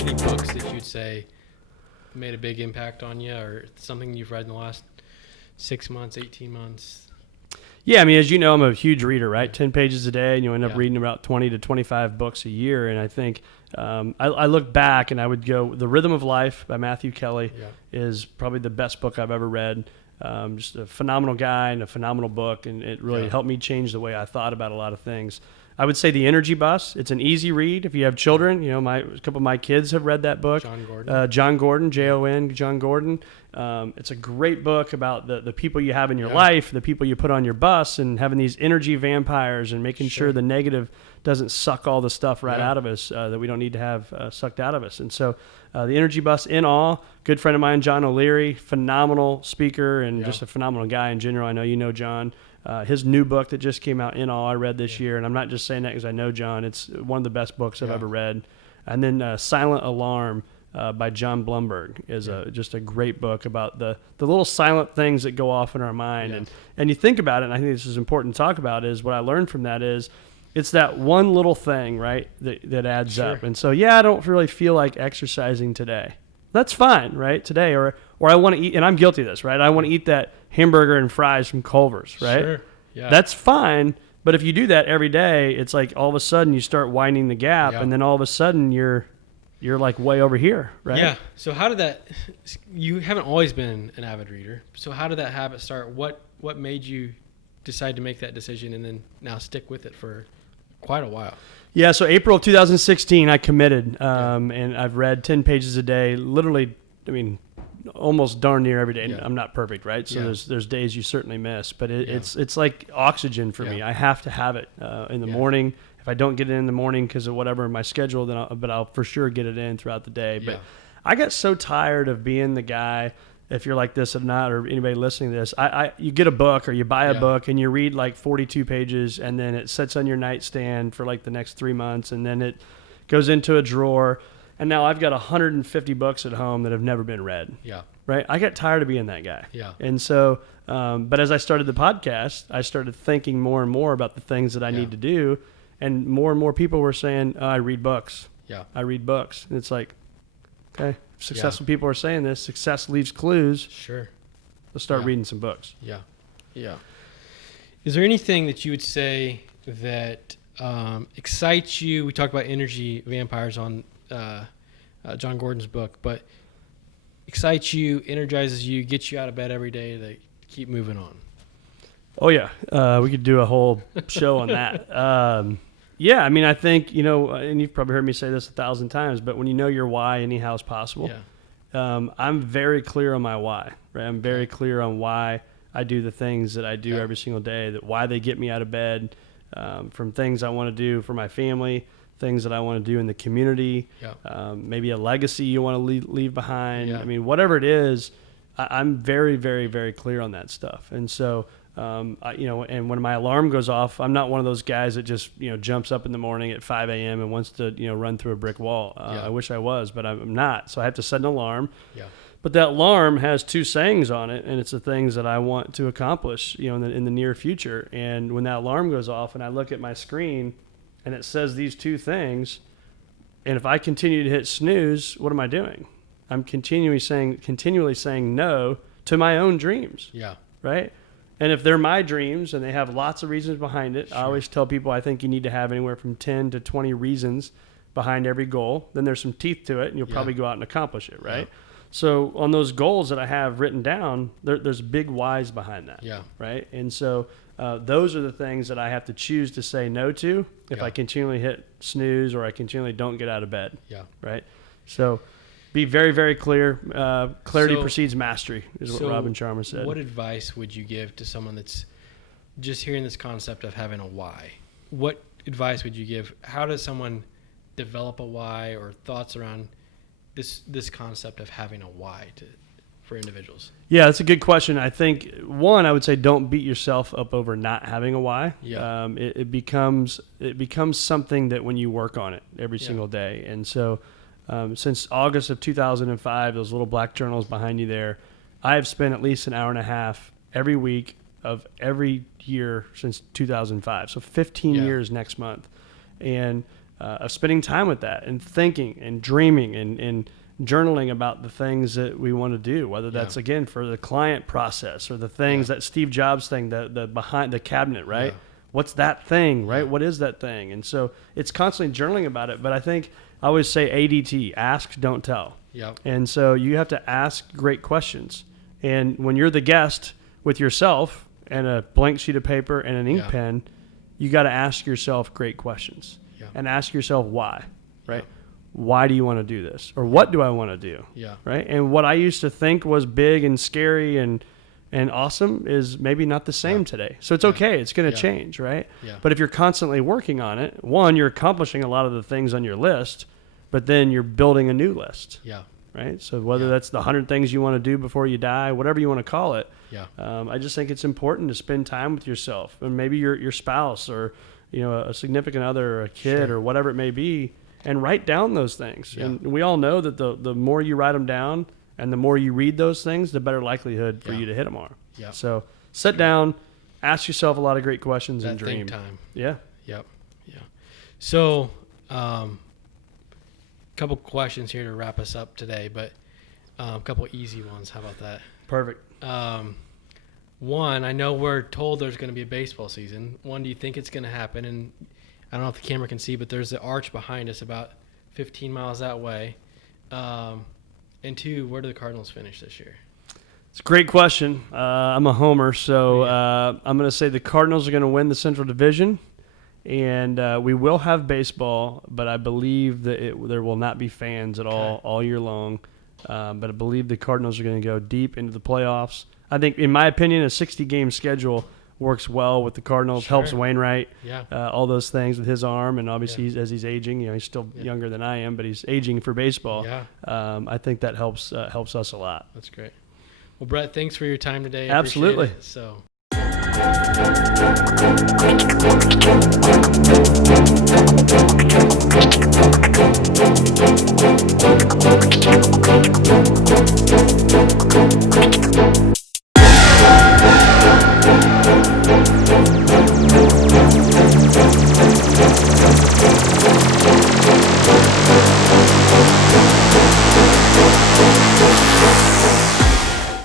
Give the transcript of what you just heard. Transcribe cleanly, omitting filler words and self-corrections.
Any books that you'd say made a big impact on you, or something you've read in the last 6 months, 18 months? Yeah, I mean, as you know, I'm a huge reader, right? 10 pages a day, and you end up Yeah. reading about 20 to 25 books a year. And I think I look back and I would go, The Rhythm of Life by Matthew Kelly is probably the best book I've ever read. Just a phenomenal guy and a phenomenal book, and it really helped me change the way I thought about a lot of things. I would say The Energy Bus. It's an easy read if you have children. You know, a couple of my kids have read that book. John Gordon. John Gordon, Jon, John Gordon. It's a great book about the people you have in your life, the people you put on your bus, and having these energy vampires and making sure the negative doesn't suck all the stuff right out of us that we don't need to have sucked out of us. And so The Energy Bus, in all, good friend of mine, John O'Leary, phenomenal speaker and just a phenomenal guy in general. I know you know John. His new book that just came out, In All, I read this year, and I'm not just saying that because I know John. It's one of the best books I've ever read. And then Silent Alarm by John Blumberg is just a great book about the little silent things that go off in our mind. And you think about it, and I think this is important to talk about, is what I learned from that is it's that one little thing, right, that adds up. And so, I don't really feel like exercising today. That's fine, right, today. Or I want to eat, and I'm guilty of this, right? I want to eat that hamburger and fries from Culver's, right? Sure. Yeah. That's fine. But if you do that every day, it's like all of a sudden you start winding the gap, and then all of a sudden you're like way over here, right? Yeah. So how did that? You haven't always been an avid reader. So how did that habit start? What made you decide to make that decision and then now stick with it for quite a while? Yeah. So April of 2016, I committed, and I've read 10 pages a day. Literally, I mean, almost darn near every day. Yeah. I'm not perfect, right? So there's days you certainly miss, but it's like oxygen for me. I have to have it in the morning. If I don't get it in the morning because of whatever my schedule, then I'll for sure get it in throughout the day. But I got so tired of being the guy. If you're like this or not, or anybody listening to this, you get a book or you buy a book and you read like 42 pages, and then it sits on your nightstand for like the next 3 months, and then it goes into a drawer. And now I've got 150 books at home that have never been read. Yeah. Right? I got tired of being that guy. Yeah. And so, but as I started the podcast, I started thinking more and more about the things that I need to do. And more people were saying, I read books. Yeah. I read books. And it's like, okay, successful people are saying this. Success leaves clues. Sure. Let's start reading some books. Yeah. Yeah. Is there anything that you would say that excites you? We talked about energy vampires on John Gordon's book, but excites you, energizes you, gets you out of bed every day to keep moving on? Oh, yeah. We could do a whole show on that. Yeah, I mean, I think, and you've probably heard me say this 1,000 times, but when you know your why, anyhow is possible. I'm very clear on my why, right? I'm very clear on why I do the things that I do every single day, that why they get me out of bed, from things I want to do for my family, things that I want to do in the community, maybe a legacy you want to leave behind. I mean, whatever it is, I'm very, very, very clear on that stuff. And so, and when my alarm goes off, I'm not one of those guys that just, jumps up in the morning at 5 a.m. and wants to, run through a brick wall. I wish I was, but I'm not. So I have to set an alarm. But that alarm has 2 sayings on it, and it's the things that I want to accomplish, in the near future. And when that alarm goes off and I look at my screen and it says these 2 things, and if I continue to hit snooze, what am I doing? I'm continually saying no to my own dreams. Right? And if they're my dreams and they have lots of reasons behind it, I always tell people I think you need to have anywhere from 10 to 20 reasons behind every goal. Then there's some teeth to it, and you'll probably go out and accomplish it, right? So on those goals that I have written down, there's big whys behind that, right? And so those are the things that I have to choose to say no to if I continually hit snooze or I continually don't get out of bed, right? So be very, very clear. Clarity precedes mastery is what Robin Sharma said. What advice would you give to someone that's just hearing this concept of having a why? What advice would you give? How does someone develop a why, or thoughts around this concept of having a why for individuals? Yeah, that's a good question. I think, one, I would say don't beat yourself up over not having a why. It becomes something that when you work on it every single day. And so since August of 2005, those little black journals behind you there, I have spent at least an hour and a half every week of every year since 2005. So 15 years next month. and of spending time with that and thinking and dreaming and journaling about the things that we want to do, whether that's again for the client process or the things that Steve Jobs thing, the behind the cabinet, right? What's that thing, right? What is that thing? And so it's constantly journaling about it. But I think I always say ADT, ask, don't tell. And so you have to ask great questions. And when you're the guest with yourself and a blank sheet of paper and an ink pen, you got to ask yourself great questions and ask yourself why, right? Why do you want to do this? Or what do I want to do? Right? And what I used to think was big and scary and awesome is maybe not the same today. So it's okay. It's going to change, right? But if you're constantly working on it, one, you're accomplishing a lot of the things on your list, but then you're building a new list. Right? So whether that's the 100 things you want to do before you die, whatever you want to call it, I just think it's important to spend time with yourself and maybe your spouse or a significant other or a kid or whatever it may be, and write down those things. And we all know that the more you write them down and the more you read those things, the better likelihood for you to hit them are. So sit down, ask yourself a lot of great questions and dream. Think time. Yeah. So, couple questions here to wrap us up today, but a couple easy ones. How about that? Perfect. One, I know we're told there's going to be a baseball season. One, do you think it's going to happen? And I don't know if the camera can see, but there's the arch behind us about 15 miles that way. And two, where do the Cardinals finish this year? It's a great question. I'm a homer, so I'm going to say the Cardinals are going to win the Central Division, and we will have baseball, but I believe that there will not be fans at all year long. But I believe the Cardinals are going to go deep into the playoffs. I think, in my opinion, a 60-game schedule works well with the Cardinals, helps Wainwright, all those things with his arm, and obviously as he's aging, he's still younger than I am, but he's aging for baseball. I think that helps us a lot. That's great. Well, Brett, thanks for your time today. Absolutely. So.